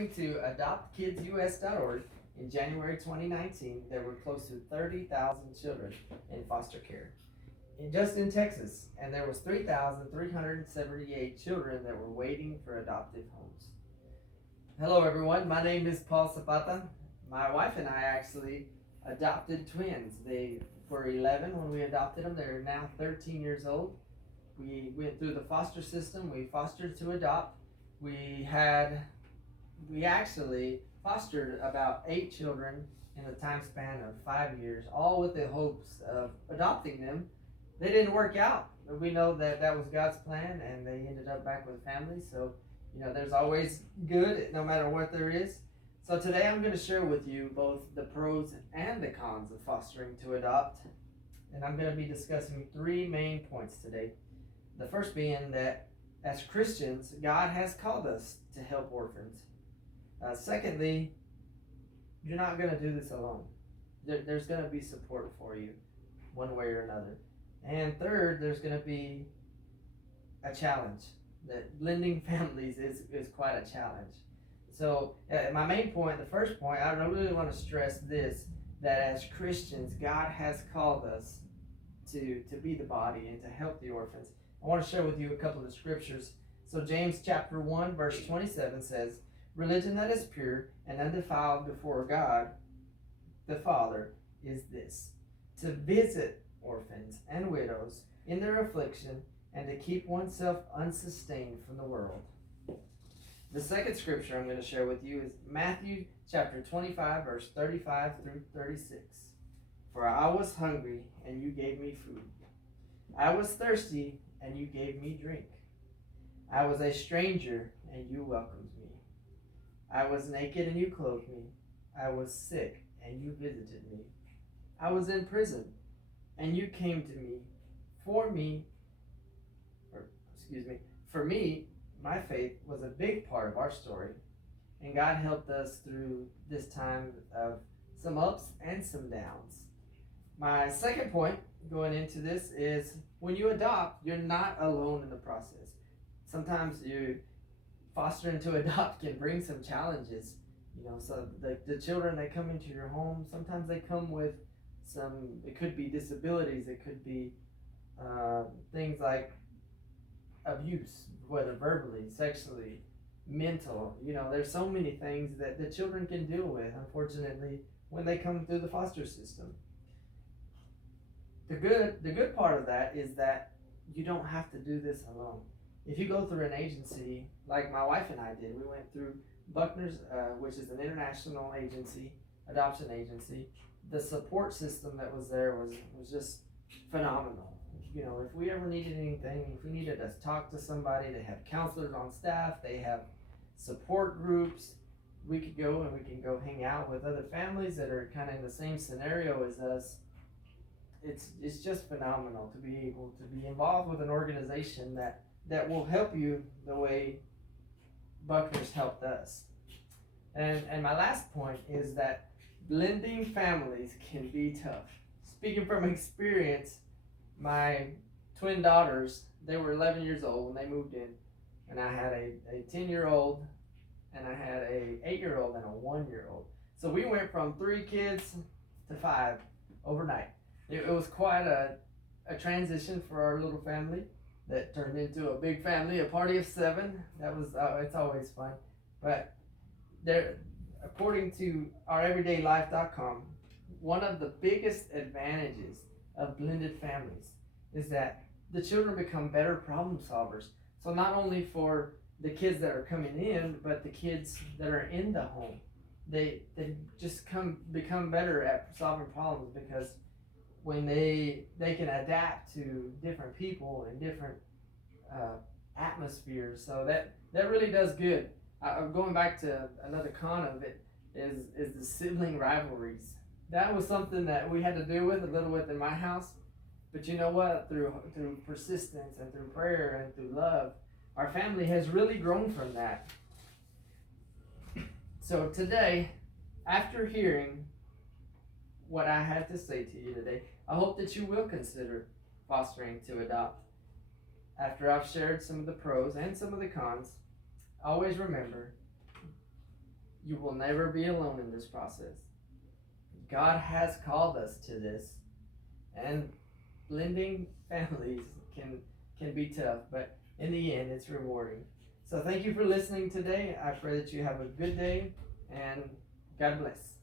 To adoptkidsus.org, in January 2019, there were close to 30,000 children in foster care, just in Texas, and there was 3,378 children that were waiting for adoptive homes. Hello, everyone. My name is Paul Zapata. My wife and I actually adopted twins. They were 11 when we adopted them. They're now 13 years old. We went through the foster system. We fostered to adopt. We actually fostered about 8 children in the time span of 5 years, all with the hopes of adopting them. They didn't work out, but we know that that was God's plan, and they ended up back with families. So, there's always good no matter what there is. So today I'm going to share with you both the pros and the cons of fostering to adopt, and I'm going to be discussing 3 main points today. The first being that as Christians, God has called us to help orphans. Secondly, you're not going to do this alone. There's going to be support for you one way or another. And third, there's going to be a challenge. That blending families is quite a challenge. So my main point, the first point, I really want to stress this, that as Christians, God has called us to be the body and to help the orphans. I want to share with you a couple of the scriptures. So James chapter 1 verse 27 says, "Religion that is pure and undefiled before God the Father is this, to visit orphans and widows in their affliction and to keep oneself unsustained from the world." The second scripture I'm going to share with you is Matthew chapter 25 verse 35 through 36. "For I was hungry and you gave me food. I was thirsty and you gave me drink. I was a stranger and you welcomed me. I was naked and you clothed me. I was sick and you visited me. I was in prison and you came to me. For me, my faith was a big part of our story. And God helped us through this time of some ups and some downs." My second point going into this is when you adopt, you're not alone in the process. Sometimes you fostering to adopt can bring some challenges. So the children that come into your home, sometimes they come with it could be disabilities, it could be things like abuse, whether verbally, sexually, mental. There's so many things that the children can deal with, unfortunately, when they come through the foster system. The good part of that is that you don't have to do this alone. If you go through an agency, like my wife and I did, we went through Buckner's, which is an international agency, adoption agency. The support system that was there was just phenomenal. If we ever needed anything, if we needed to talk to somebody, they have counselors on staff, they have support groups. We could go and we can go hang out with other families that are kind of in the same scenario as us. It's just phenomenal to be able to be involved with an organization that will help you the way Buckner's helped us. And my last point is that blending families can be tough. Speaking from experience, my twin daughters, they were 11 years old when they moved in, and I had a 10-year-old, and I had a 8-year-old and a 1-year-old. So we went from 3 kids to 5 overnight. It was quite a transition for our little family that turned into a big family, a party of 7. That was it's always fun. But there, according to oureverydaylife.com, one of the biggest advantages of blended families is that the children become better problem solvers. So not only for the kids that are coming in, but the kids that are in the home, they just become better at solving problems, because when they can adapt to different people and different atmospheres. So that really does good. Going back to another con of it is the sibling rivalries. That was something that we had to deal with a little bit in my house. But you know what? Through persistence and through prayer and through love, our family has really grown from that. So today, after hearing what I had to say to you today, I hope that you will consider fostering to adopt. After I've shared some of the pros and some of the cons, always remember You will never be alone in this process. God has called us to this, and blending families can be tough, but in the end, it's rewarding. So thank you for listening today. I pray that you have a good day, and God bless.